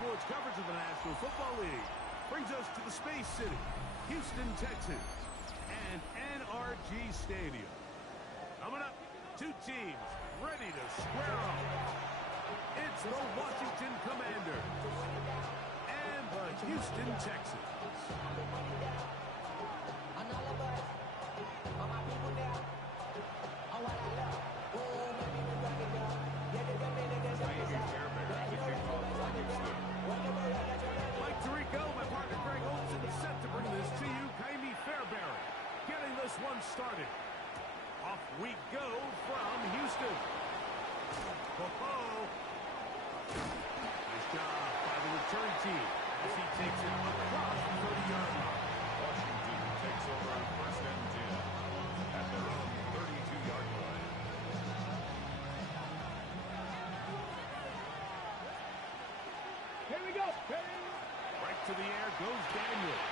sports coverage of the National Football League brings us to the Space City, Houston Texans, and NRG Stadium. Coming up, two teams ready to square up. It's the Washington Commanders and the Houston Texans. Mike Tirico, my partner Greg Olson, set to bring this to you. Jaime Fairbairn getting this one started. Off we go from Houston. Ho-ho. Nice job by the return team as he takes it across the 30-yard line. Washington takes over on 1st and 10 at their own 32-yard line. Here we go. Right to the air goes Daniels.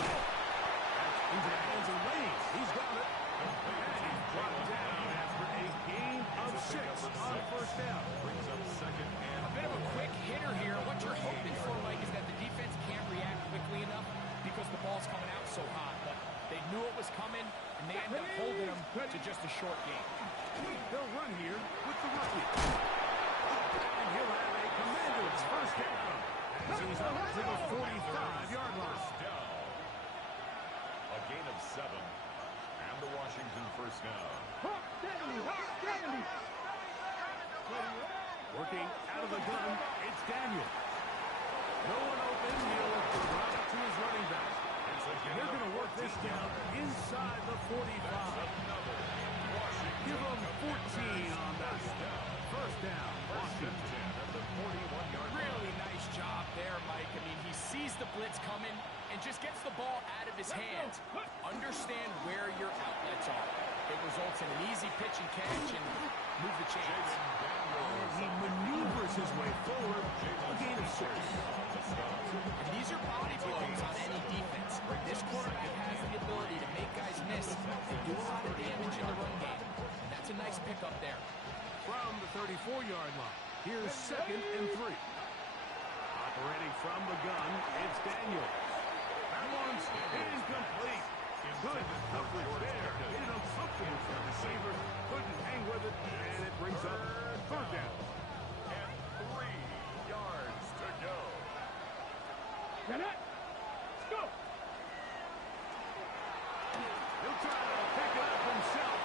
That's into the hands of Lane. He's got it. And he's brought down after a gain of 6 on 1st down. Brings up 2nd and a bit of a quick hitter here. What you're hoping for, Mike, is that the defense can't react quickly enough because the ball's coming out so hot. But they knew it was coming, and they ended up holding them to just a short game. They'll run here with the rookie. And he'll have a Commanders 1st down as he's up to the 45-yard line. A gain of 7. And the Washington 1st down. Working out of the gun, it's Daniel. No one open. He'll drop it to his running back. And they're going to work this down inside the 45. Give them 14 on that. 1st down, Washington at the 41-yard line. Really nice job there, Mike. I mean, he sees the blitz coming and just gets the ball out of his hands. Understand where your outlets are. It results in an easy pitch and catch and move the chains. And he maneuvers his way forward. A gain of 6. And these are body blows on any defense. This quarterback has the ability to make guys miss and do a lot of damage in the run game. And that's a nice pickup there. From the 34-yard line, here's 2nd and 3. Operating from the gun, it's Daniel. That one's incomplete. Good coverage there. Hit him something for the receiver. Couldn't hang with it, and it brings up 3rd down. And 3 yards to go. Let's go. He'll try to pick it up himself.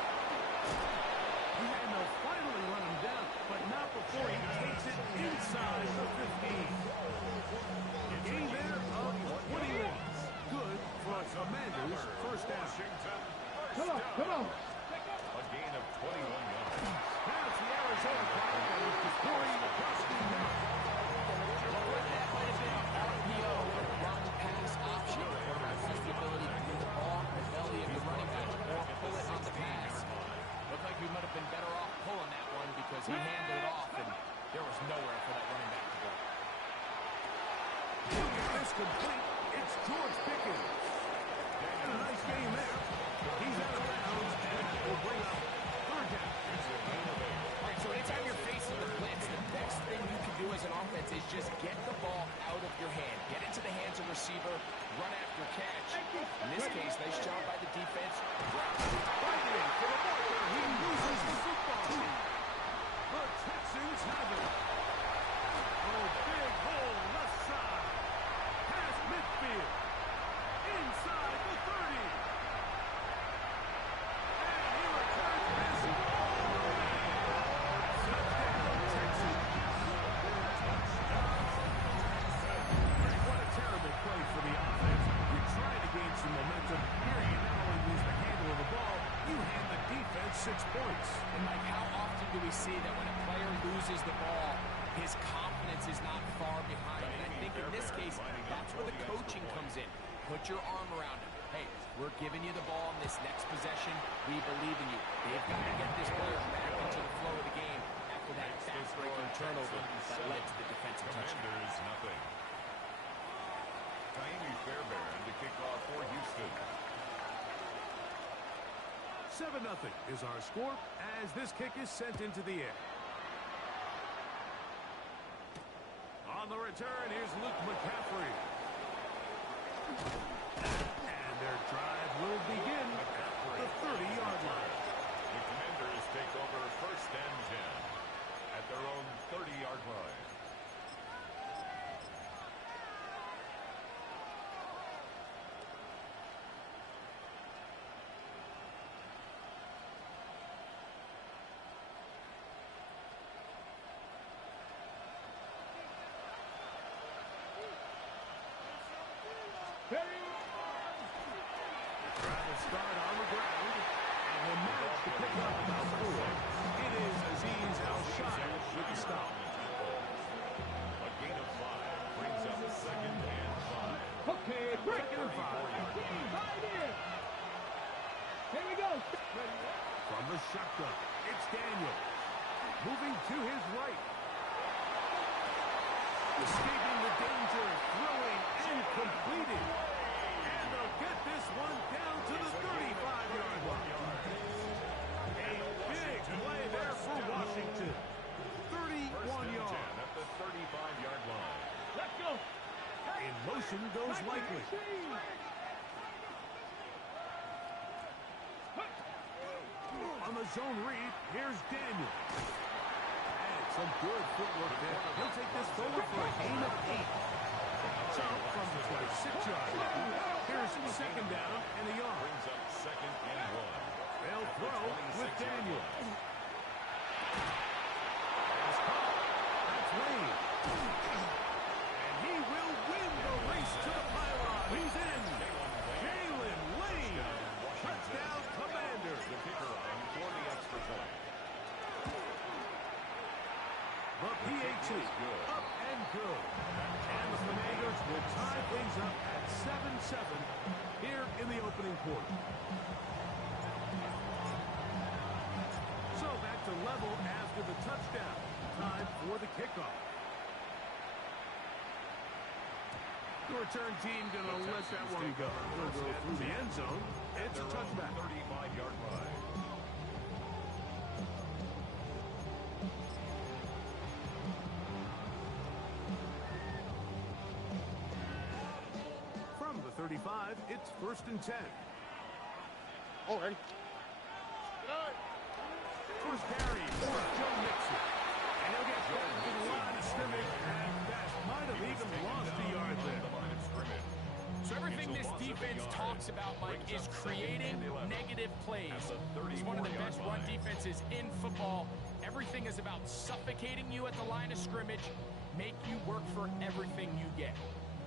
He had to finally run him down, but not before he takes it inside the 15. Gain there of 21. Good for Commanders 1st down. Come on. A gain of 21 yards. Now it's the Arizona Cardinals deploying across the middle. That might have been an RPO, run-pass option. The quarterback has the ability to move the ball in the belly of the running back or pull it on the pass. Looked like he might have been better off pulling that one because he handed it off, and there was nowhere for that running back to go. This complete. It's George Pickens. And a nice game there. He's out of bounds, and it will bring up 3rd down. All right, so anytime you're facing the blitz, the best thing you can do as an offense is just get the ball out of your hand. Get into the hands of receiver, run after catch. In this case, nice job by the defense. Fighting for the ball. He loses the football. The Texans have it. Oh, big hole left side. Past midfield. Inside the 30. And he returns this all the way. Touchdown, Texans. What a terrible play for the offense. You're trying to gain some momentum. Here you not only lose the handle of the ball, you hand the defense 6 points. And Mike, how often do we see that when a player loses the ball, his confidence is not far behind? And I think in this case, that's where the coaching comes in. Put your arm around him. Hey, we're giving you the ball in this next possession. We believe in you. They've got to get this player back into the flow of the game after that back-breaking turnover that led to the defensive touchdown. Commanders, nothing. Jaime Fairbairn to kick off for Houston. 7-0 is our score as this kick is sent into the air. On On the return, here's Luke McCaffrey. And their drive will begin at the 30-yard line. The Commanders take over 1st and 10 at their own 30-yard line. Start on the ground, and will manage to pick up about 4. It is Azeez Al-Shai with the stop. A gain of 5 brings up 2nd and 5. Okay, break. 2nd and 5. Here we go. From the shotgun, it's Daniel. Moving to his right. Escaping the danger, throwing and completing. And they'll get this one down to the 35-yard line. A big play there for Washington. 31 yards. At the 35-yard line. Let's go. In motion goes Likely. On the zone read, here's Daniel. And some good footwork there. He'll take this forward for a gain of 8. So from the 26-yard line, here's 2nd down and a yard. Brings up 2nd and 1. They'll throw with Daniel. That's caught. That's Lane. And he will win the race to the pylon. He's in. Jalen Lane. Touchdown, Commanders. The kicker on for the extra point. The PAT up and good. And the Commanders will tie things up at 7-7 here in the opening quarter. So back to level after the touchdown. Time for the kickoff. The return team going to let that one go. They'll go through the end zone. It's a touchback. 35-yard line. From the 35, it's 1st and 10. Oh, ready. First carry for Joe Mixon. And he'll get back to the line of scrimmage, and that might have even lost a yard there. The line of scrimmage. So everything this defense talks about, Mike, is creating negative plays. It's one of the best run defenses in football. Everything is about suffocating you at the line of scrimmage, make you work for everything you get.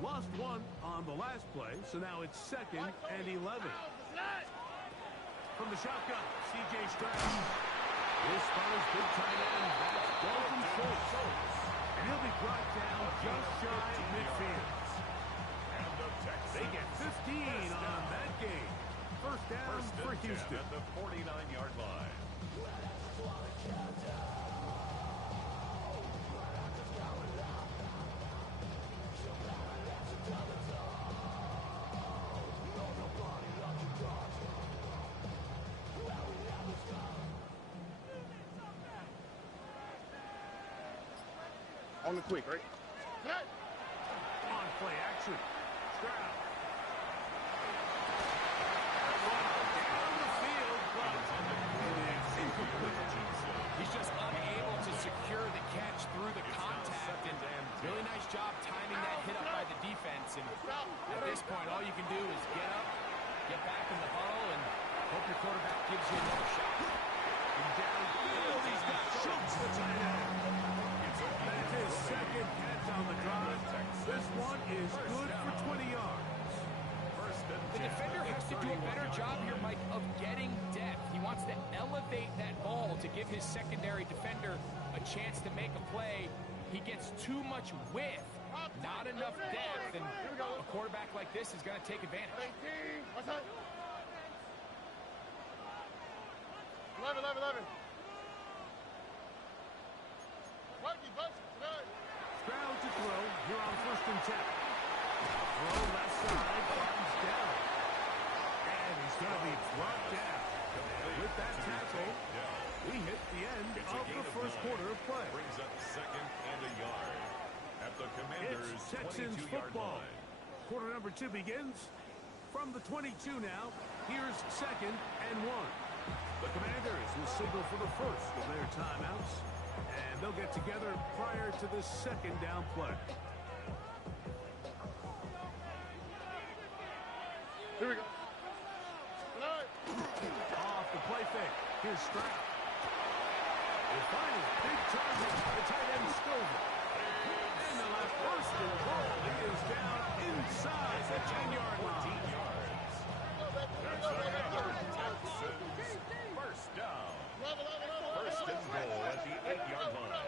Lost one on the last play, so now it's 2nd and 11. From the shotgun, C.J. Stroud. This spotter's big tight end, that's Dalton Schultz. And he'll be brought down just shy of midfield. And the Texans They get 15 on that game. First down for Houston. at the 49-yard line. On the quick, right? On play action. Stroud. Down the field, but it is incomplete. He's just unable to secure the catch through the contact, and really nice job timing that hit up by the defense. And at this point, all you can do is get up, get back in the huddle, and hope your quarterback gives you another shot. And downfield, he's got Schultz, the tight end. That's his 2nd catch on the drive. This one is good for 20 yards. The defender has to do a better job here, Mike, of getting depth. He wants to elevate that ball to give his secondary defender a chance to make a play. He gets too much width, not enough depth, and a quarterback like this is going to take advantage. 11. Stroud to throw here on 1st and 10. Throw left side, comes down. And he's going to be brought down. And with that tackle, we hit the end of the first quarter of play. Brings up 2nd and a yard. At the Commanders' It's Texans 22-yard football. line. Quarter number 2 begins. From the 22 now, here's 2nd and 1. The Commanders will signal for the first of their timeouts, and they'll get together prior to the 2nd down play. Here we go. Off the play fake. Here's Stroud. They find his big target by the tight end Stover. And the left first and goal. He is down inside the 10-yard line. First down. First and goal at the 8-yard line.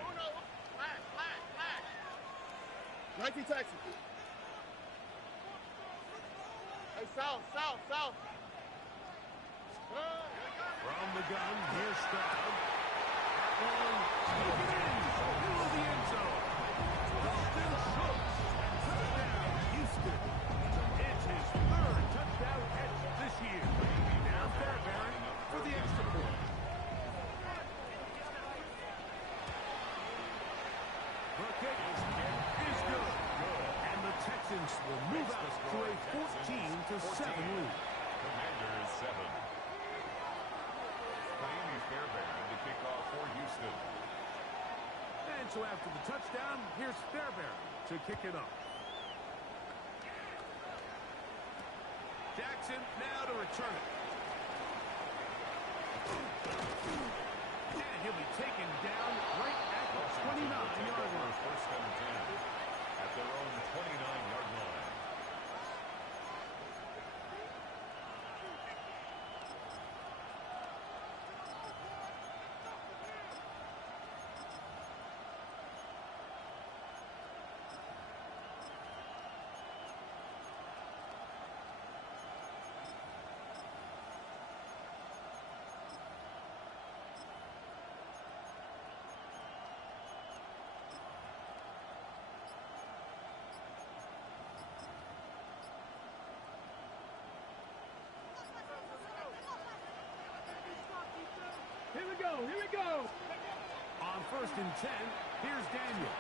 19 Texans. Hey, south. From the gun, here's Stroud. And taken in through the end zone. Dalton Schultz. Touchdown, Houston. It's his 3rd touchdown catch this year. Now Fairbairn for the extra point. The kick is good. And the Texans will move out to a 14-7 lead. Commanders 7. Miami Fairbairn to kick off for Houston. And so after the touchdown, here's Fairbairn to kick it off. Jackson now to return it. And he'll be taken down right at the 29-yard line. First and 10 at their own 29-yard line. Here we go. On 1st and 10, here's Daniel.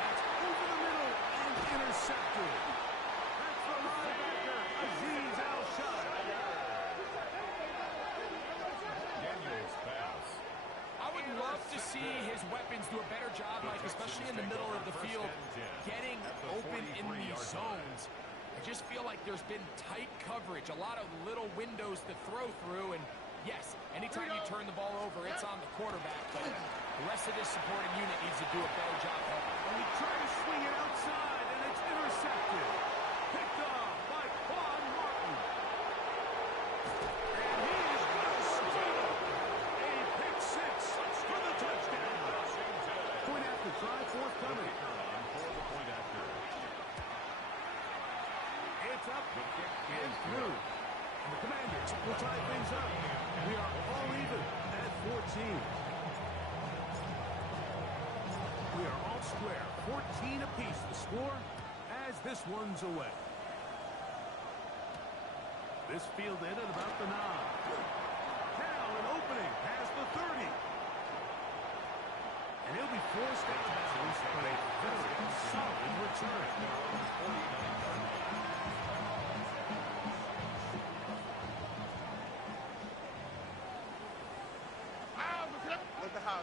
That's over the middle and intercepted. That's the linebacker, Azeez Al-Shad. Daniel's pass. I would love to see his weapons do a better job, like especially in the middle of the field, getting open in these zones. I just feel like there's been tight coverage, a lot of little windows to throw through, and yes, anytime you turn the ball over, it's on the quarterback, but the rest of this supporting unit needs to do a better job helping. And he tries to swing it outside, and it's intercepted. Picked off by Quan Martin. And he is going to steal a pick 6 for the touchdown. Point after try forthcoming. For the point after. It's up and through. And the Commanders will tie things up. We are all even at 14. We are all square. 14 apiece the score as this one's away. This fielded at about the 9. Now an opening past the 30. And he'll be forced out of bounds, but a very solid return.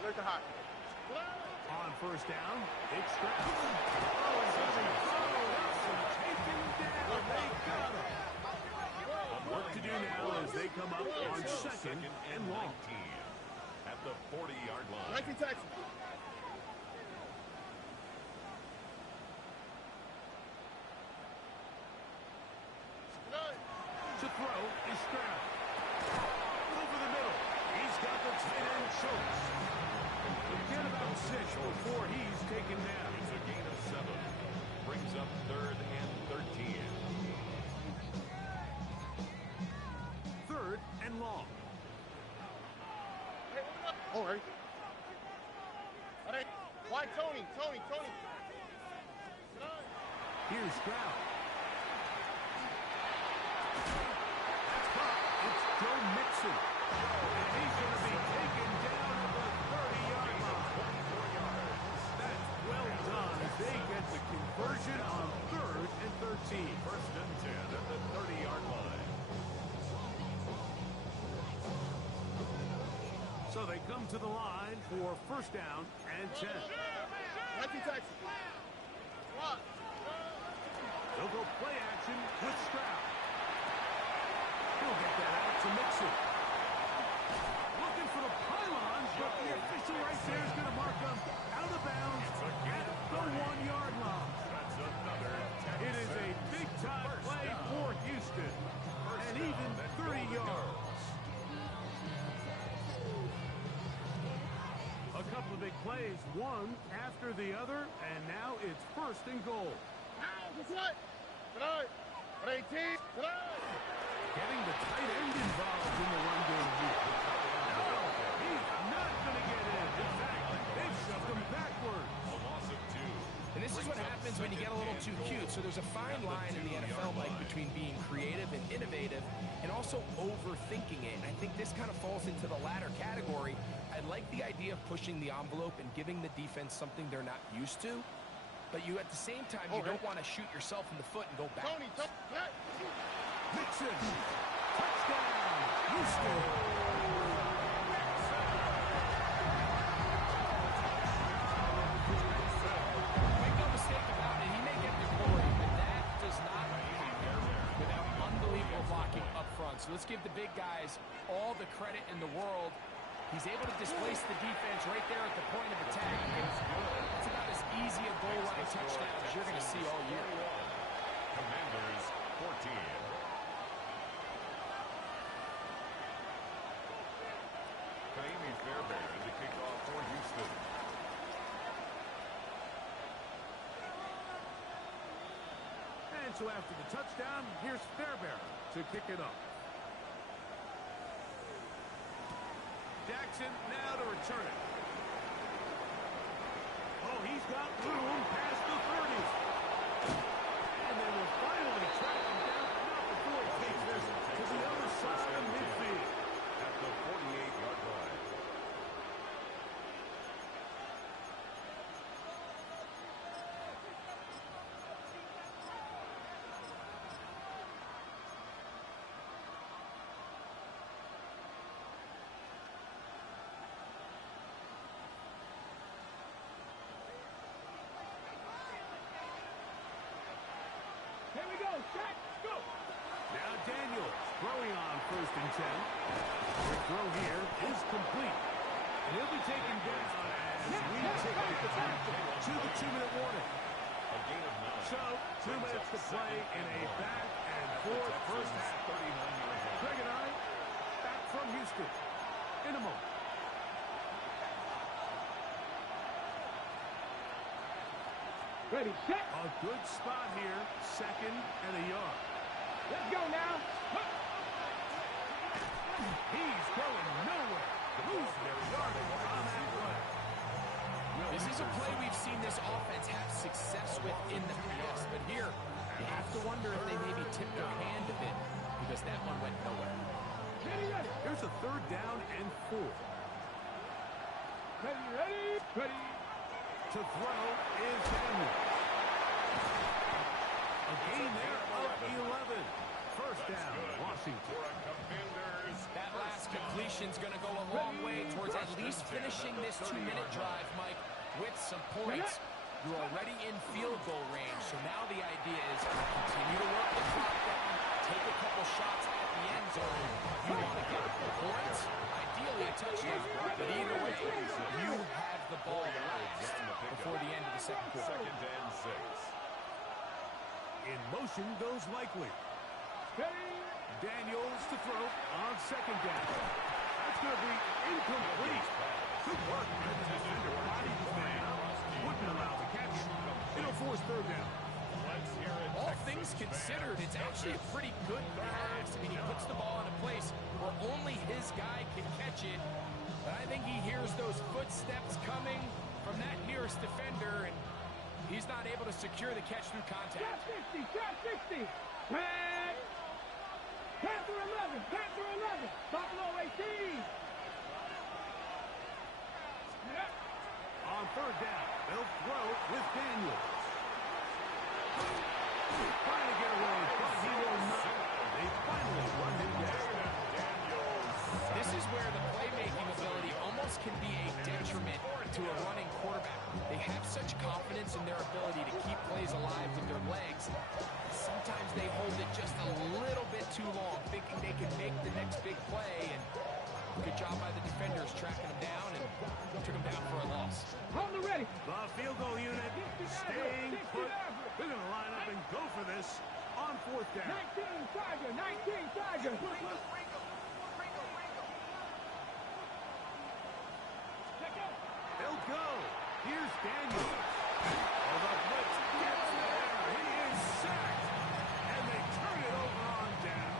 Look at hot. On 1st down, it's Stroud. Oh, and taken down. They got him. Work to do now as they come up on 2nd and long. 19 at the 40-yard line. 19 Texans. To throw is Stroud. Over the middle. He's got the tight end Schultz. Get about 6 before he's taken down. It's a gain of 7. Brings up 3rd and 13. 3rd and long. All right. Why Tony? Here's Stroud. That's caught. It's Joe Mixon. And he's going to be taken down at the 30-yard line. That's well So they come to the line for first down and 10. 19 Texans. What? They'll go play action with Stroud. He'll get that out to Mixon. Looking for the pylons, but the official right there is going to mark them out of bounds at the 1-yard line. That's another It is a big-time play for Houston. And even 30 yards. A couple of big plays, one after the other, and now it's first and goal. What? Tonight. 18. Tonight. Getting the tight end involved in the run game here. No, he's not going to get in. In fact, they've shoved him backwards. A loss of 2. And this is what happens when you get a little too cute. So there's a fine line in the NFL, Mike, between being creative and innovative and also overthinking it. And I think this kind of falls into the latter category. I like the idea of pushing the envelope and giving the defense something they're not used to. But you, at the same time, you don't want to shoot yourself in the foot and go back. Tony, Mixon. Touchdown. Houston. Make no mistake about it, he may get the glory, but that does not happen without unbelievable blocking up front. So let's give the big guys all the credit in the world. He's able to displace the defense right there at the point of attack. It's about as easy a goal line touchdown as you're going to see all year. Commanders 14. Kaimi Fairbairn to kick off for Houston. And so after the touchdown, here's Fairbairn to kick it up. Jackson now to return it. Oh, he's got room past the 30s. And they will finally track him down, not before he takes this to the other side of midfield. At the 48-yard line. Here we go, set, go! Now Daniels throwing on first and 10. The throw here is complete. And he'll be taken down as we take it back to the 2-minute warning. A gain of 9. So, 2 minutes to play in a back and forth first half. 39 yards on. Greg and I, back from Houston in a moment. Ready, set. A good spot here, second and a yard. Let's go now. He's going nowhere. Losing their yardage on that play. This is a play we've seen this offense have success with in the past, but here you have to wonder if they maybe tipped their hand a bit because that one went nowhere. Ready, ready. Here's a third down and 4. Ready, ready, ready. To throw is Daniel. A gain there of 11. First down, Washington. That last completion's going to go a long way towards at least finishing this 2-minute drive, Mike, with some points. You're already in field goal range, so now the idea is continue to work the clock down, take a couple shots at the end zone. You want to get points, ideally a touchdown, but either way, you have the ball last before the end of the second quarter. Second and 6. In motion goes Likely. Ready. Daniels to throw on second down. That's going to be incomplete. Good work. The defender bodied his man up. Wouldn't allow the catch. It'll force third down. Let's hear it. All things considered, it's actually a pretty good pass. I mean, he puts the ball in a place where only his guy can catch it. But I think he hears those footsteps coming from that nearest defender, and he's not able to secure the catch through contact. Trap 60, trap 60. Tag. Panther 11, Panther 11. Buffalo 18. On third down, they'll throw with Daniels. Trying to get away, but he will not. They finally run him down. This is where the playmaking ability almost almost can be a detriment to a running quarterback. They have such confidence in their ability to keep plays alive with their legs. Sometimes they hold it just a little bit too long, thinking they can make the next big play. And good job by the defenders tracking them down and took them down for a loss. Hold it ready. The field goal unit staying put. They're going to line up and go for this on fourth down. 19 Tiger, 19 Tiger. They'll go. Here's Daniel. Oh, the blitz gets there. He is sacked. And they turn it over on down.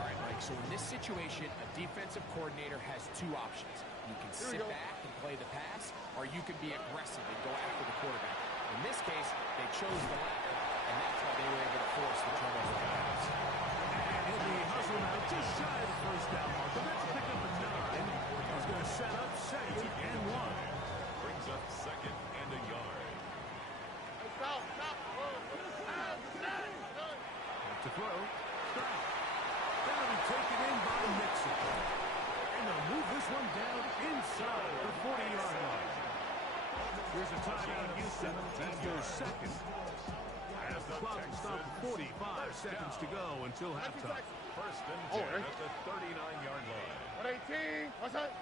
All right, Mike, so in this situation, a defensive coordinator has two options. You can sit back and play the pass, or you can be aggressive and go after the quarterback. In this case, they chose the latter, and that's why they were able to force the turnover downs. And he'll be hustled now just shy of the first down mark. But that's a pick up a 9. He's going to set up second and 1. Brings up second and a yard. Stop. To throw. Stroud. That'll be taken in by Mixon. And they'll move this one down inside the 40-yard line. Here's a timeout, Houston. That's their second. As the clock will stop at 45 seconds to go until halftime. First and 10 at the 39-yard line. 118. What's that?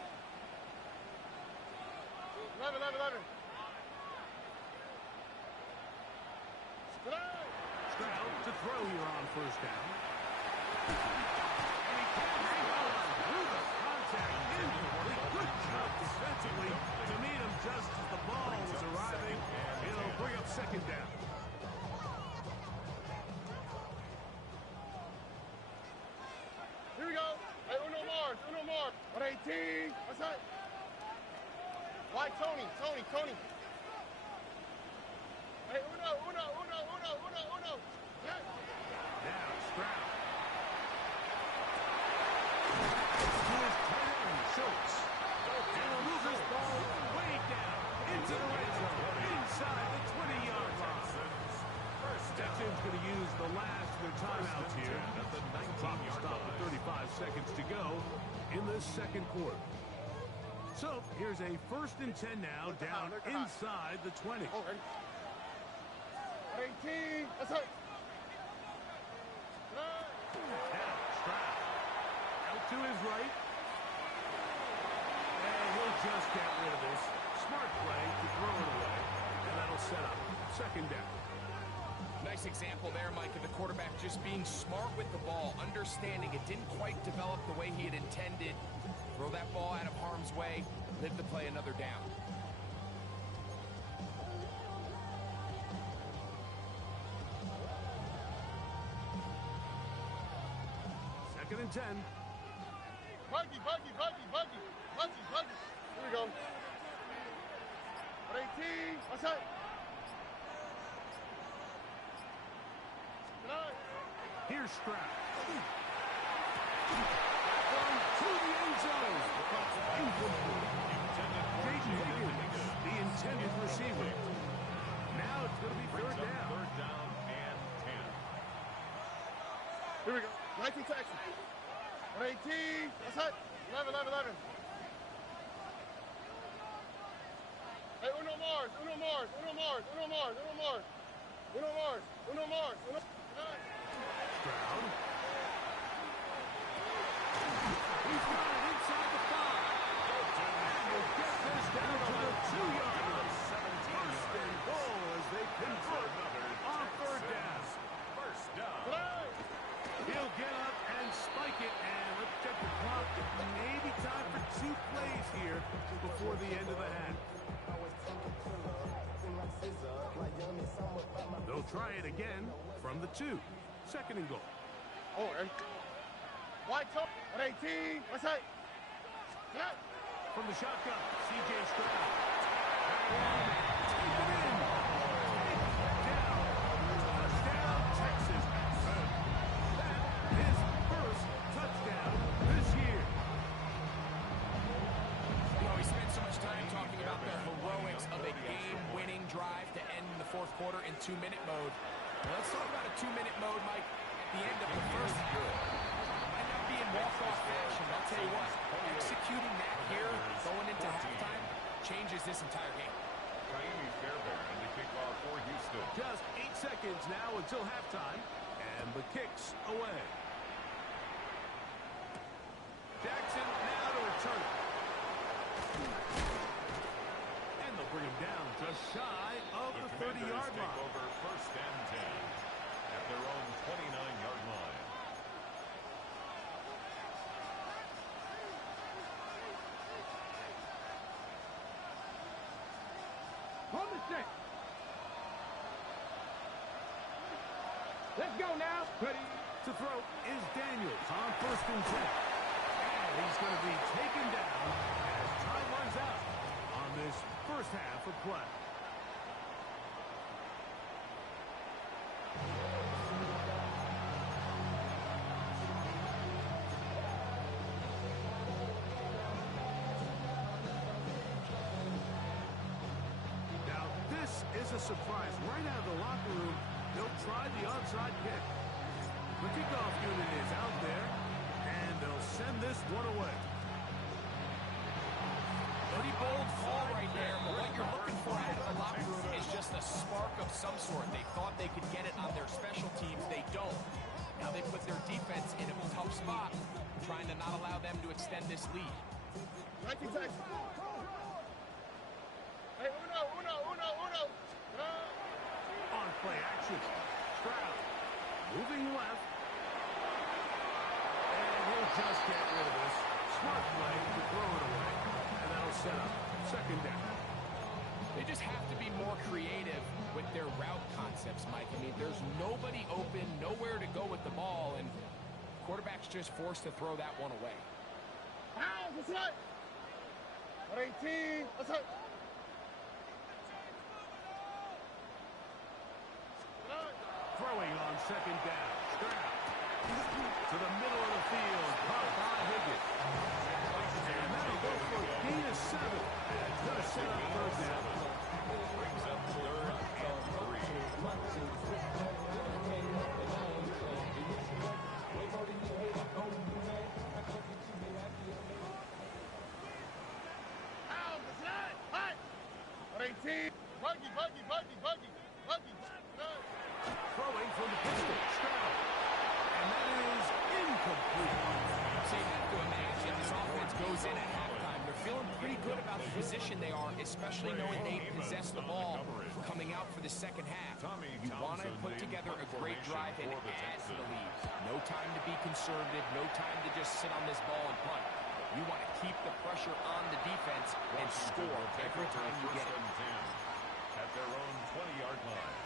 11. Stroud to throw here on first down. And he can't hang on through the contact. Incomplete. Good job defensively to meet him just as the ball was arriving. It'll bring up second down. Here we go. Hey, Uno Mars. 118. What's that? White Tony. Hey, Uno. Yeah. Now Stroud. To his tight end, Schultz. And he'll move this ball way down into the red zone, inside the 20-yard line. Texans going to use the last of their timeouts here. At the 19-yard line. 35 seconds to go in this second quarter. So here's a first and 10 now, down inside the 20. Oh, ready? 18. What's that? Now Stroud out to his right. And he'll just get rid of this. Smart play to throw it away. And that'll set up second down. Nice example there, Mike, of the quarterback just being smart with the ball, understanding it didn't quite develop the way he had intended. Throw that ball out of harm's way, live to play another down. Second and 10. Buggy. Here we go. 118. What's that? 9. Here's Stroud. Going to the end zone. Incomplete. Jaden Higgins, the intended receiver. Now it's going to be third down. Third down and 10. Here we go. 19 Texans. 118. What's that? 11. Hey, Uno Mars. Stroud. He's got it inside the 5. And will get this down to the 2-yard line. First and goal as they convert on third down. First down. He'll get up and spike it, and let's check the clock. Maybe time for 2 plays here before the end of the half. They'll try it again from the 2. Second and goal. Oh, and White Top. 118. What's that? Yeah. From the shotgun, C.J. Stroud. Take it in. Down. Touchdown, Texas. That is first touchdown this year. You know, we spent so much time talking about the heroics of a game-winning drive to end the fourth quarter in 2-minute mode. Now let's talk about a 2-minute mode, Mike. At the end of the first, might not be in walk-off fashion. I'll tell you what, executing that here, going into halftime, changes this entire game. Fairbairn to kick off for Houston. Just 8 seconds now until halftime, and the kick's away. Jackson now to return it. And they'll bring him down just shy of the 30-yard line. Take over first and 10 at their own 29-yard line. On the set. Let's go now. Ready. To throw is Daniels on first and 10. And he's going to be taken down as time runs out on this first half of play. Now, this is a surprise. Right out of the locker room, they'll try the onside kick. The kickoff unit is out there, and they'll send this one away. Pretty bold call right there, but what you're looking for out of the locker room is just a spark of some sort. They thought they could get it on their special teams. They don't. Now they put their defense in a tough spot, trying to not allow them to extend this lead. 19 seconds. Hey, uno. On play action, Stroud moving left. And he'll just get rid of this. Smart play to throw it away. And that'll set up second down. They just have to be more creative with their route concepts, Mike. I mean, there's nobody open, nowhere to go with the ball, and quarterback's just forced to throw that one away. That's right. 18. That's right. Throwing on second down. Stroud to the middle of the field. Caught by Higgins. And that'll go for a gain of 7. And it's going to set up third down. Brings up third and 3. Buggy. Throwing from the pistol. Stroud. And that is incomplete. So you have to imagine this offense goes in at halftime. They're feeling pretty good about the position they are, especially knowing they possess the ball coming out for the second half. You want to put together a great drive and add to the lead. No time to be conservative. No time to just sit on this ball and punt. You want to keep the pressure on the defense and score every time you get it. At their own 20-yard line.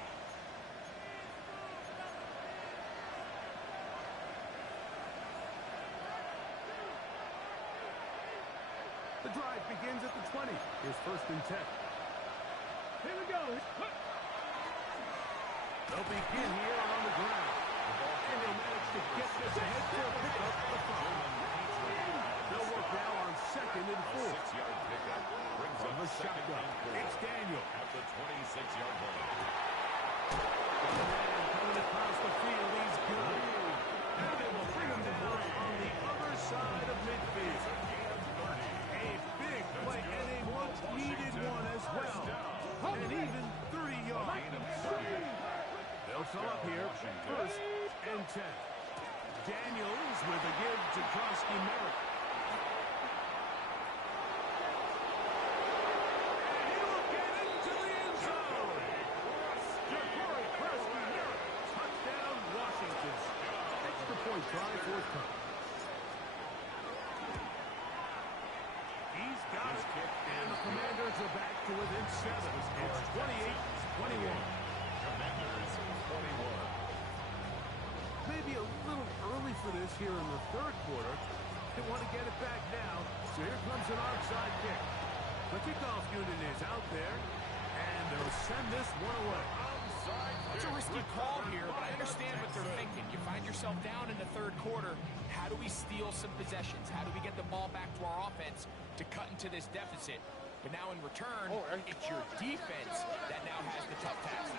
The drive begins at the 20. Here's first and 10. Here we go. They'll begin here on the ground. And they'll manage to get this ahead to pick up the phone. They'll work now on second and 4. 6-yard pickup brings From up the second shotgun, and 4 it's Daniel. at the 26-yard line. The man coming across the field, he's good. And they will bring him down on the other side of midfield. A big play and a much-needed one as well. And even 30 yards. They'll fill up here, first and 10. Daniels with a give to Krosky Merritt. And he will get into the end zone. Ja'Cory Krosky Merritt. Touchdown, Washington. Extra point try forthcoming. He's got it. And the Commanders are back to within 7. It's 28-21. Commanders 21. Maybe a little early for this here in the third quarter. They want to get it back now. So here comes an onside kick. The kickoff unit is out there, and they'll send this one away. It's a risky call here, but I understand what they're thinking. You find yourself down in the third quarter. How do we steal some possessions? How do we get the ball back to our offense to cut into this deficit? But now in return, it's your defense that now has the tough task.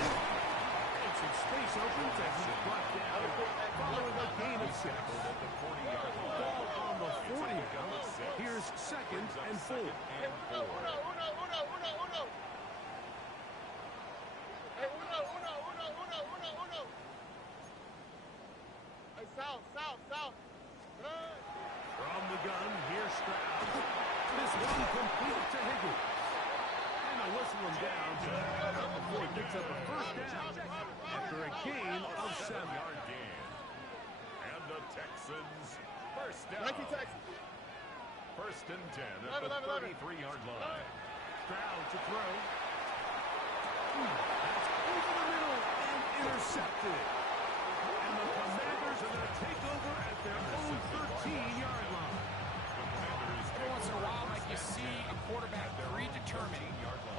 It's Some space opens as he's brought down following a gain of 6. At the 40-yard line. Ball on the 40 now. Here's 2nd and 4. Uno. Hey, uno. Hey, south. From the gun, here's Stroud. This one complete to Higgins. And they'll whistle him down before he picks up a first down after a gain of 7. 7-yard gain. And the Texans first down. Nike Texans. First and 10 at the 33-yard line. Stroud to throw. That's over the middle and intercepted. And the Commanders are going to take over at their own 13-yard line. Every once in a while, like you see a quarterback predetermined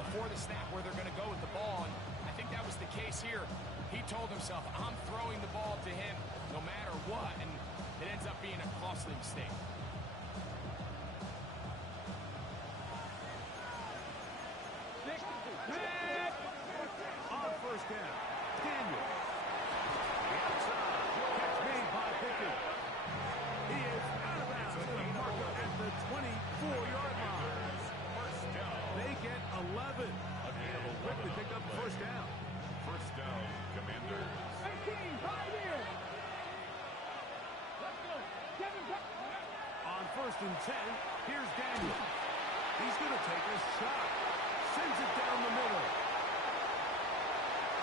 before the snap where they're going to go with the ball, and I think that was the case here. He told himself, I'm throwing the ball to him no matter what, and it ends up being a costly mistake. On first down, Daniel. The outside. Catch made by Pickens. He is out of bounds to the marker at the 24-yard line. First down. They get 11. And will quickly pick up the first down. First down, Commanders. 18, right here. Let's go. On first and 10, here's Daniel. He's going to take a shot. Sends it down the middle.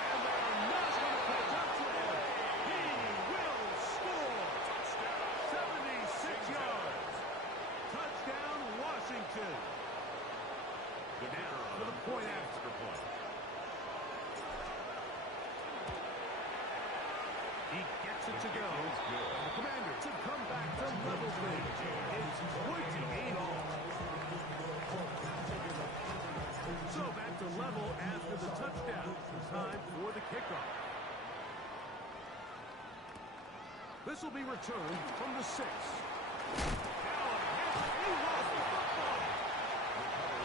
And they are not going to catch up to him. He will score. Touchdown. 76 yards. Touchdown, Washington. The Now for the point after. extra point. He gets it to go. The Commanders have come back to level things. It's 28 all. So back to level after the touchdown. Time for the kickoff. This will be returned from the 6. He lost the football.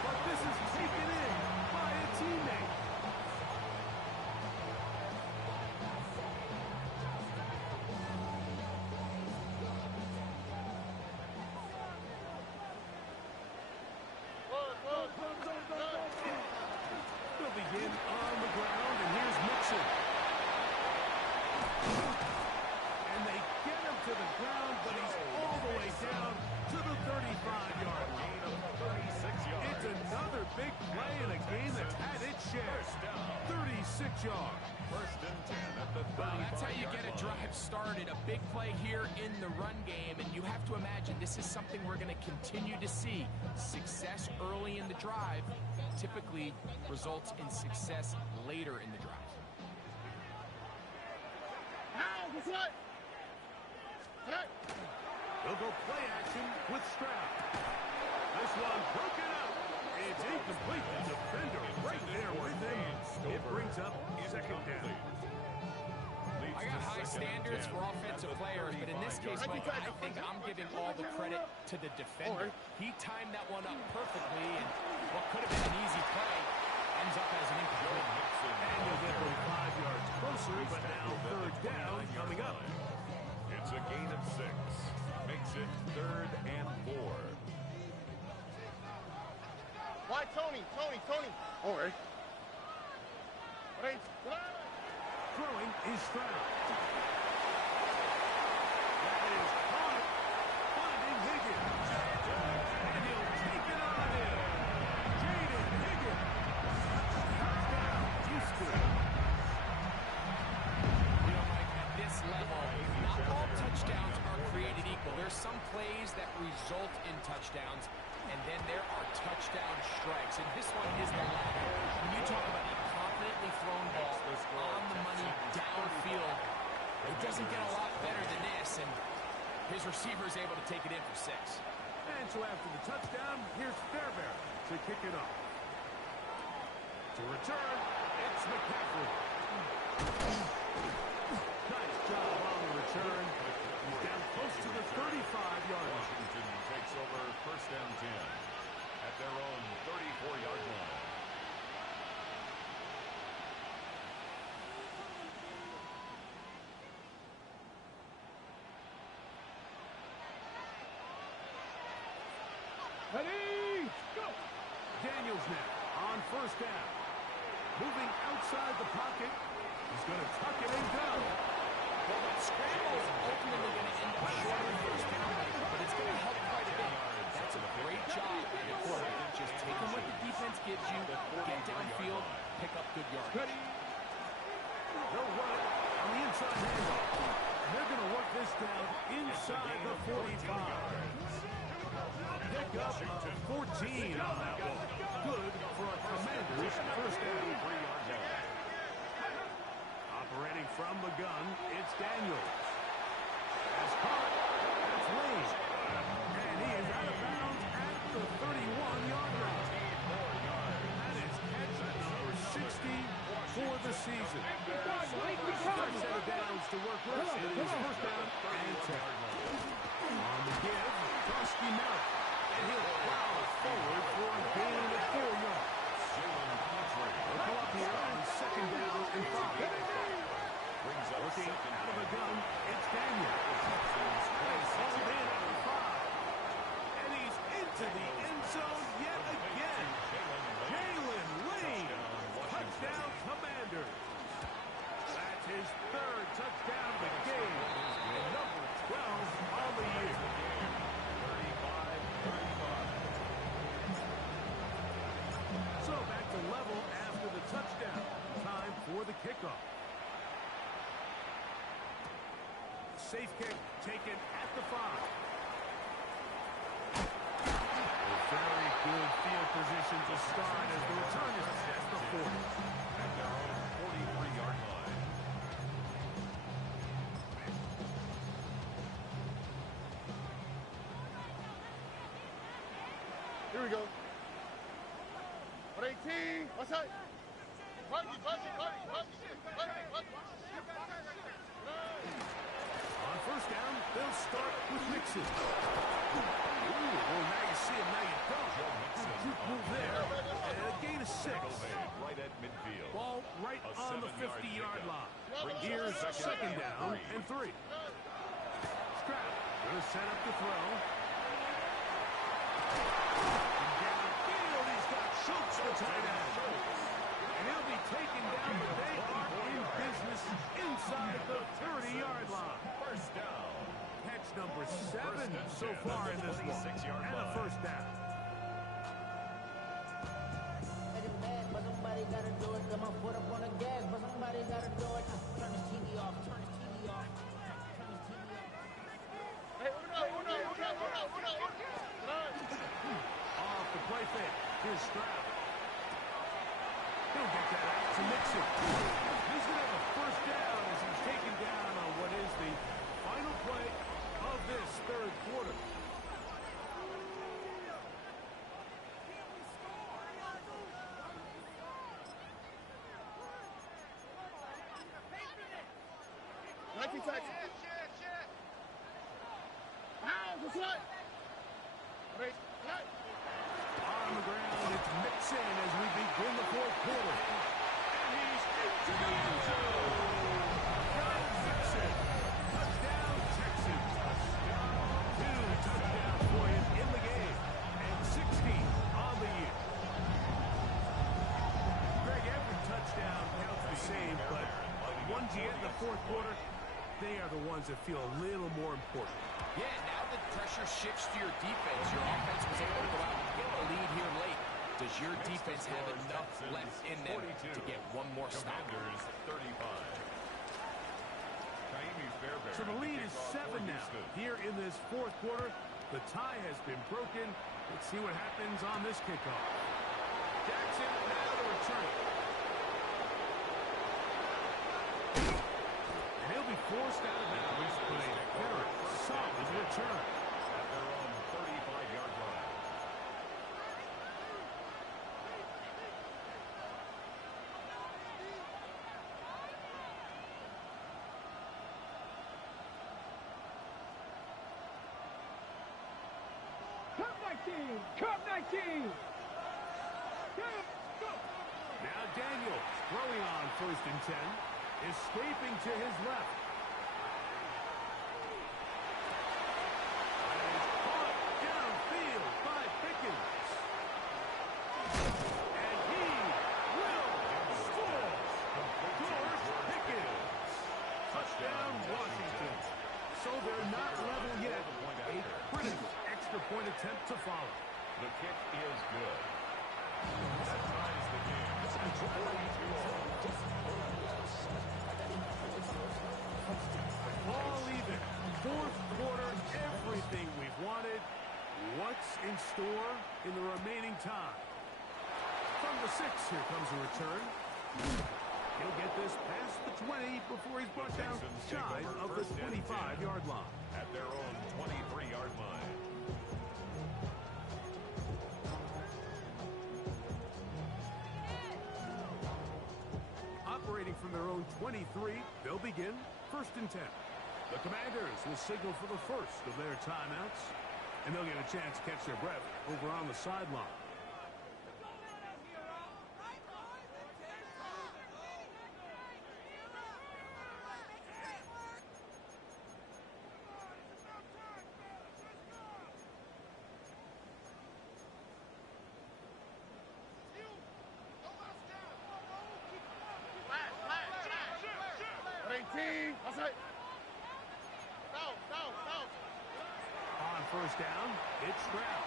But this is taken in by a teammate. They'll begin on the ground, and here's Mixon. And they get him to the ground, but he's all the way down to the 35-yard line. 36 yards. It's another big play in a game that's had its share. 36 yards. First and 10 at the 35-yard Well, that's how you get a drive started. A big play here in the run game, and you have to imagine this is something we're going to continue to see. Success early in the drive typically results in success later in the drive. They'll go play action with Stroud. This one broken up. It's incomplete. The defender right there with him. It brings up second down. I got high standards for offensive players, but in this case, Mike, I think I'm giving all the credit to the defender. He timed that one up perfectly, and what could have been an easy play ends up as an incomplete. And they'll get them 5 yards closer, but now third down coming up. It's a gain of 6. Makes it 3rd and 4. Why Tony? All right. Throwing is Stroud. That is caught. Finding Higgins. And he'll take it out of him. Jaden Higgins. Touchdown, Houston. You know, Mike, at this level, not all touchdowns are created equal. There's some plays that result in touchdowns, and then there are touchdown strikes. And this one is the latter. When you talk about a confidently thrown ball on the money downfield, it doesn't get a lot better than this, and his receiver is able to take it in for 6. And so after the touchdown, here's Fairbairn to kick it off. To return, it's McCaffrey. Nice job on the return. He's down close to the 35-yard line. Washington takes over first and 10 at their own 34-yard line. Daniels now on first down. Moving outside the pocket. He's going to tuck it and go. Well, that scramble is ultimately going to end up short of the first down, but it's going to help quite a bit. That's a great job by the quarterback. Just taking what the defense gives you, get downfield, pick up good yardage. They'll run it on the inside handoff. And they're going to work this down inside the 45. Pick up 14 on that one. Good for a Commanders first down. Operating from the gun, it's Daniels. As caught, that's Lane. And he is out of bounds at the 31-yard line. That is catch number 60 for the season. First set of downs to work with. It is first down and 10. On the give, Dusty Mount. And he'll plow forward for a gain of 4 yards. They'll come up here on second down and 5. Looking out of the gun, it's Daniel. He's hauled in at the 5. And he's into the end zone yet again. Jalen Lane. Touchdown, Commanders. That's his third touchdown of the game. And number 12 on the year. 35-35. So back to level after the touchdown. Time for the kickoff. Safe kick taken at the 5. A very good field position to start as the return is past the 40. At their own 43-yard line. Here we go. 118. What's that? Party. On first down, they'll start with Mixon. Ooh, well, now you see him, now you don't. Quick move there, and a gain of 6. Right at midfield. Ball right on the 50-yard line. Here's second down and 3. Stroud going to set up the throw. And downfield, he's got Schultz, the tight end. And he'll be taken down, but they are in business inside the 30-yard line. First down. Catch number 7 so far in this one. And a first down. But somebody gotta do it. Got my foot up on the gas, but somebody gotta do it. Turn this TV off. Turn this TV off. Turn this TV off. Hey, uno. Off the play fake. Here's Stroud. He'll get that out to Mixon. He's going to have a first down as he's taken down on what is the final play of this third quarter. On the ground, it's Mixon as we begin the fourth quarter. And he's into the end zone. Kyle Mixon. Touchdown, Texans. 2 touchdowns for him in the game. And 60 on the year. Greg, every touchdown counts the same, but the ones you get in the fourth quarter, they are the ones that feel a little more important. Yeah, now the pressure shifts to your defense. Your offense was able to go out and get the lead here late. Does your defense have enough left in them to get one more stop? Commanders 35. So the lead is 7 now. Here in this fourth quarter, the tie has been broken. Let's see what happens on this kickoff. Jackson now to return. And he'll be forced out of bounds, but a very solid return. At their own 35-yard line. Cup 19. Go. Now Daniels throwing on first and 10. Escaping to his left. And it's caught downfield by Pickens. extra point attempt to follow. The kick is good. That ties the game. It's 42 all. All even. Fourth quarter, everything we've wanted. What's in store in the remaining time? From the 6, here comes a return. He'll get this past the 20 before he's brought down shy of the 25-yard line. At their own 23-yard line. Operating from their own 23, they'll begin 1st and 10. The Commanders will signal for the first of their timeouts, and they'll get a chance to catch their breath over on the sideline. On first down, it's Stroud.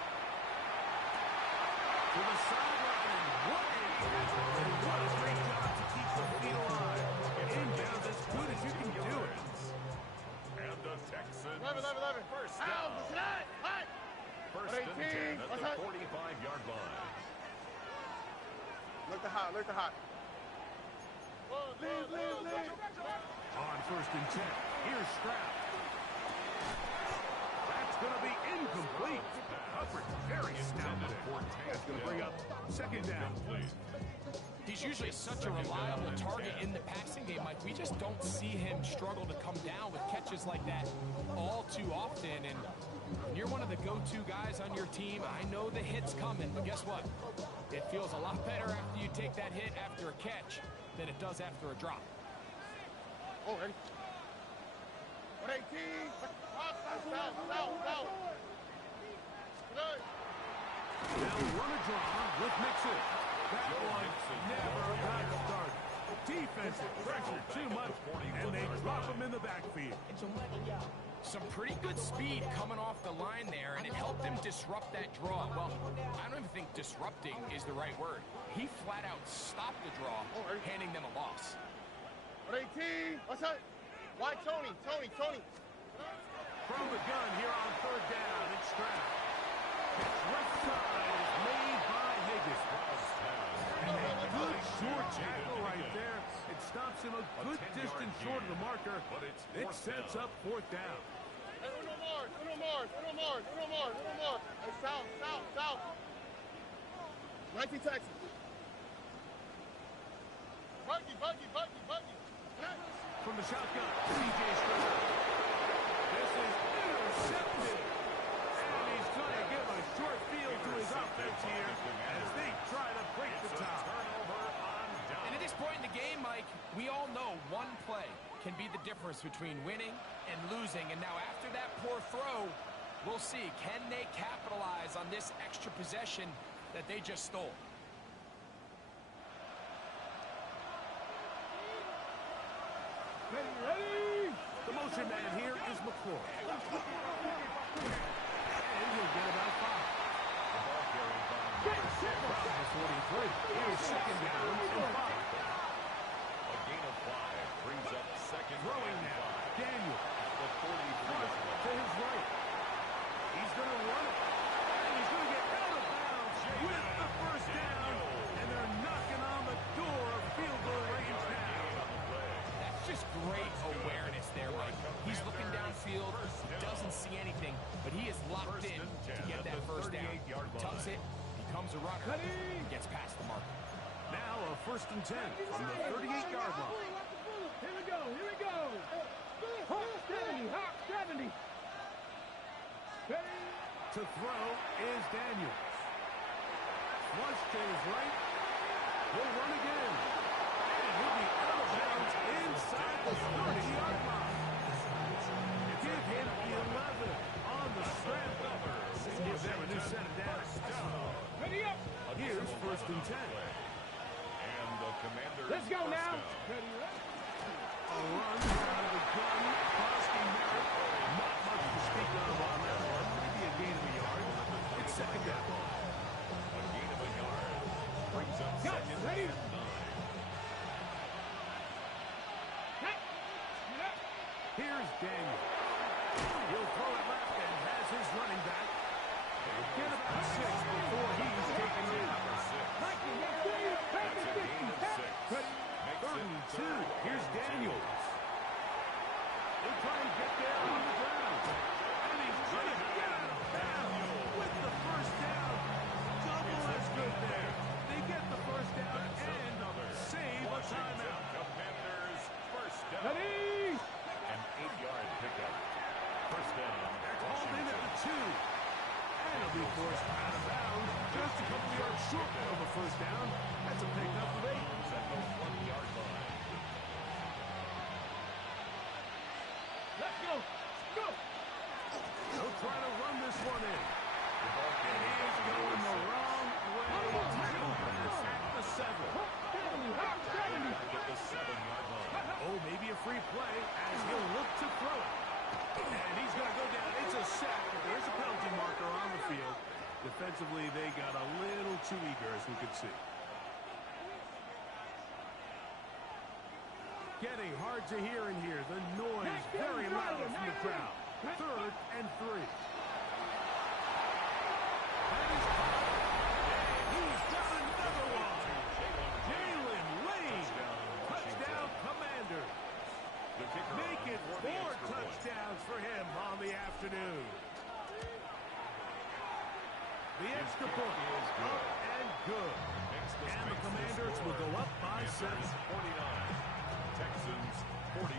To the sideline, and what a tackle, and what a great job to keep the feet alive. Inbound as good as you can do it. And the Texans. 11. First down. First and 10 at the 45-yard line. Look the hot. Lead. On first and 10, here's Stroud. That's going to be incomplete. Coverage very stout there. That's going to bring up second down. He's usually such a reliable target in the passing game. Like, we just don't see him struggle to come down with catches like that all too often. And when you're one of the go-to guys on your team, I know the hit's coming, but guess what? It feels a lot better after you take that hit after a catch than it does after a drop. Oh, ready. 118. Down. Good. They'll run a draw with Mixon. That one never got started. Defensive pressure too much, and they drop him in the backfield. Some pretty good speed coming off the line there, and it helped him disrupt that draw. Well, I don't even think disrupting is the right word. He flat out stopped the draw, handing them a loss. 118. What's that? Why Tony? From the gun here on third down, it's Stroud. It's left side is made by Higgins. And a good short tackle right there. It stops him a good distance short of the marker. It sets up fourth down. Hey, Uno Mars. Hey, south. 19 Texans. Buggy. From the shotgun, C.J. Stroud. This is intercepted. And he's trying to give a short field to his offense here as they try to break the tie. And at this point in the game, Mike, we all know one play can be the difference between winning and losing. And now after that poor throw, we'll see. Can they capitalize on this extra possession that they just stole? Ready? The motion man here is McCoy. And he'll get about 5. From the 43. Here's second down and 5. A gain of 5 brings up second. Throwing now. Daniel. The 43. To his right. He's going to run it. And he's going to get out of bounds with the first down. And they're knocking on the door of field goal range now. Just great awareness there, Mike. He's looking downfield, doesn't see anything, but he is locked in to get that first down. Tucks it, becomes a runner, and gets past the mark. Now a first and 10 from the 38-yard line. Here we go. Hawk 70. Ready? To throw is Daniels. Flush to his right. He'll run again. And he'll be out of bounds inside the 30-yard line. Give him 11 on the strength of her. Give them a new set of downs. Ready up. Here's first and 10. And the Commanders. Let's go now. Ready, a run out of the gun. Costing Merritt. Not much to speak of on that one. Maybe a gain of a yard. Second ready. and 9. Here's Daniel. He'll throw it left and has his running back. He'll get about 6 before he's taken down. That's a gain of 6. Makes 3rd and it 2. Here's Daniels. He'll try and get there on the ground. And he's going to get out of bounds with the first down. Double as good there. They get the first down and save a timeout. Commanders first down. Ready. An 8-yard pickup. First down. They're called in at the 2. And he'll be forced out of bounds just a couple yards short of a first down. That's a pickup of 8. At the 1-yard line. Let's go. Go. He'll try to run this one in. And he is going the wrong way. Tackle pass at the 7. 70. Hot 70. At the 7-yard line. Oh, maybe a free play as he'll look to throw it. And he's going to go down. It's a sack, but there's a penalty marker on the field. Defensively, they got a little too eager, as we could see. Getting hard to hear in here. The noise very loud from the crowd. 3rd and 3. That is caught. And he's got another one. Jalen Lane. Touchdown, Commanders. Make it 4 touchdowns for him on the afternoon. The extra point is up and good. And the Commanders will go up by 7. 49. Texans 42.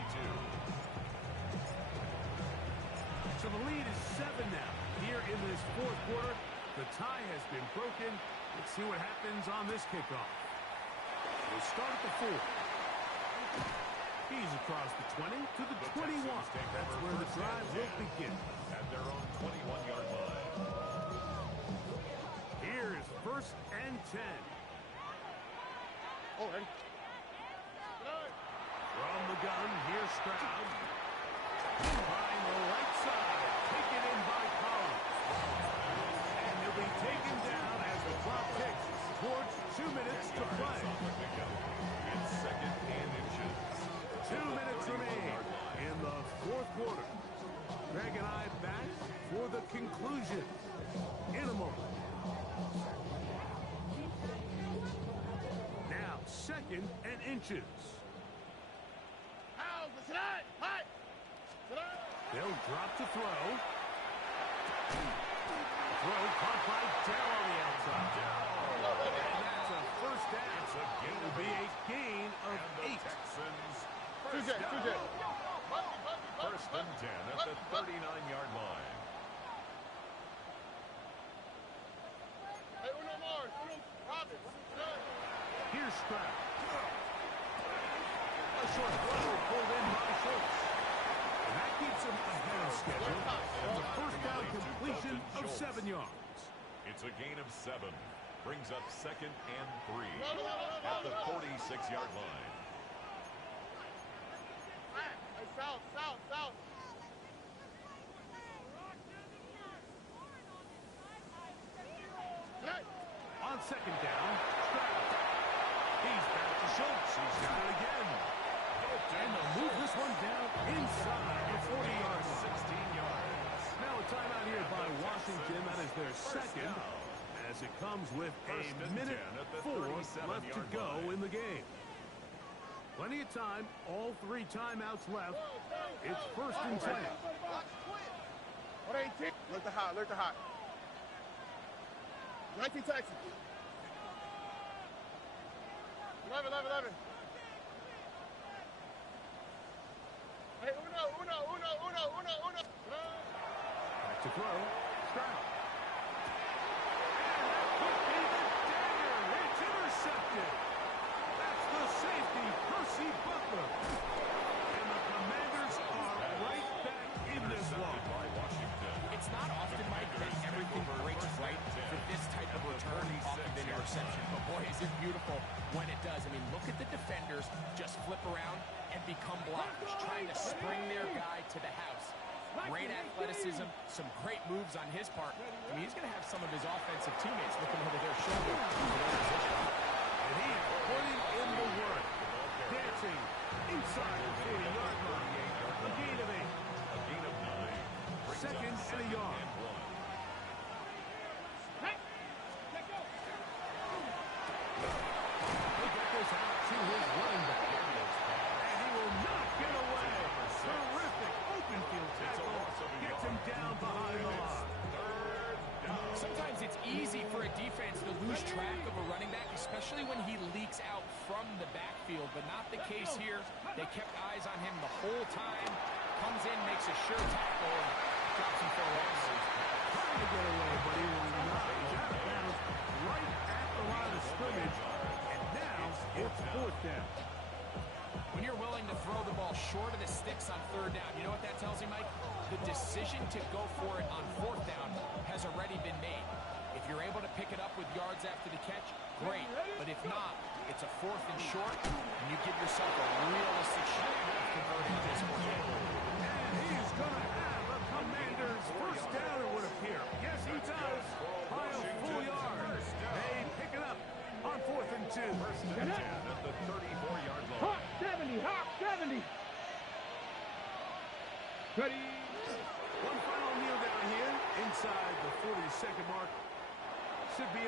So the lead is 7 now. Here in this 4th quarter, the tie has been broken. Let's see what happens on this kickoff. We'll start at the 4. He's across the 20 to the 21. That's where the drive will begin. At their own 21-yard line. Here is 1st and 10. Oh, ready. From the gun, here's Stroud. Trying the right side. Taken in by Collins. And he'll be taken down as the clock ticks towards 2 minutes to play. It's 2nd and inches. 2 minutes remain in the 4th quarter. Greg and I back for the conclusion in a moment. Now, 2nd and inches. They'll drop to throw. Throw caught by Dell on the outside. And that's a first down. It'll be a gain of 8. Texans First down. first and 10 at the 39-yard line. Hey, uno more. Robin. Here's Stroud. A short throw pulled in by Schultz. And that keeps him ahead of schedule. That's a first down completion of 7 yards. It's a gain of 7. Brings up 2nd and 3 at the 46-yard line. Hey, south. On 2nd down, Stroud. He's back to Schultz. He's got it again. And they'll move this one down inside the 40-yard line. 16 yards. Now a timeout here by Washington. That is their 2nd. As it comes with a minute 4 left to go in the game. Plenty of time. All 3 timeouts left. It's 1st and 10. 118. Look the hot. 19 Texans. 11. Hey, uno. Back to throw. Stroud. And that could be the dagger. It's intercepted. That's the safety, Percy Butler. And the Commanders are right back in this one. By Washington. It's not often, Mike, that everything breaks right for this type of return off of an interception. But boy, is it beautiful when it does. I mean, look at the defenders just flip around and become blockers, trying to spring their guy to the house. Great athleticism, some great moves on his part. I mean, he's going to have some of his offensive teammates looking over their shoulder. And he's putting in the work. Dancing inside the 40-yard line. A gain of 8. A gain of 9. Second and a yard. He got this out to his running back. And he will not get away. Terrific open field tackle. Gets him down behind the line. Sometimes it's easy for a defense to lose track of a running back, especially when he leaks out from the backfield, but not the case here. They kept eyes on him the whole time. Comes in, makes a sure tackle, and drops him for a loss. Trying to get away, but he will not. He's out of bounds right at the line of scrimmage. And now it's fourth down. When you're willing to throw the ball short of the sticks on third down, you know what that tells you, Mike? The decision to go for it on fourth down has already been made. If you're able to pick it up with yards after the catch, great. But if not, it's a fourth and short, and you give yourself a realistic shot of converting this one. And he's going to have a Commander's first down, it would appear. Yes, he does. By a full yard. They pick it up on 4th and 2. First and 10 at the 34-yard line. Hawk 70, Hawk 70. Ready. One final kneel down here inside the 40-second mark. Should be